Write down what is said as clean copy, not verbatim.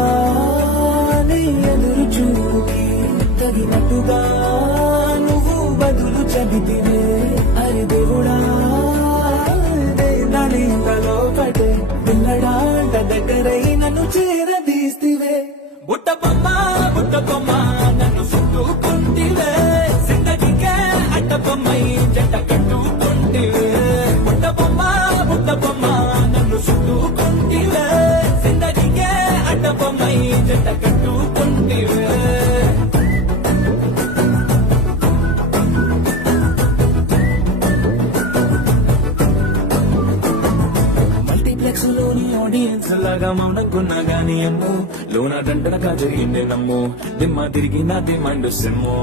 ఎటగానే ఎదురు చూకి తగినట్టుగా నువ్వు బదులు చదివితే అరే దేవుడా దాని ఇంతలో పడే పిల్లడాంట దగ్గరై నన్ను చేరదీస్తివే బుట్ట బొమ్మ నన్ను చుట్టుకుంటివే జిందగీకే అడ్డ బొమ్మై జంట కట్టుకుంటివే బుట్ట బొమ్మ నన్ను చుట్టుకుంటివే జిందగీకే అడ్డ బొమ్మై జంట కట్టుకుంటివే మల్టీప్లెక్స్ లోని ఆడియన్స్ లాగా మౌనంకున్నా గానీ అమ్ము లోన దండనగా జరిగిందే నమ్ము దిమ్మ తిరిగి నా దిమ్మండు సిమ్ము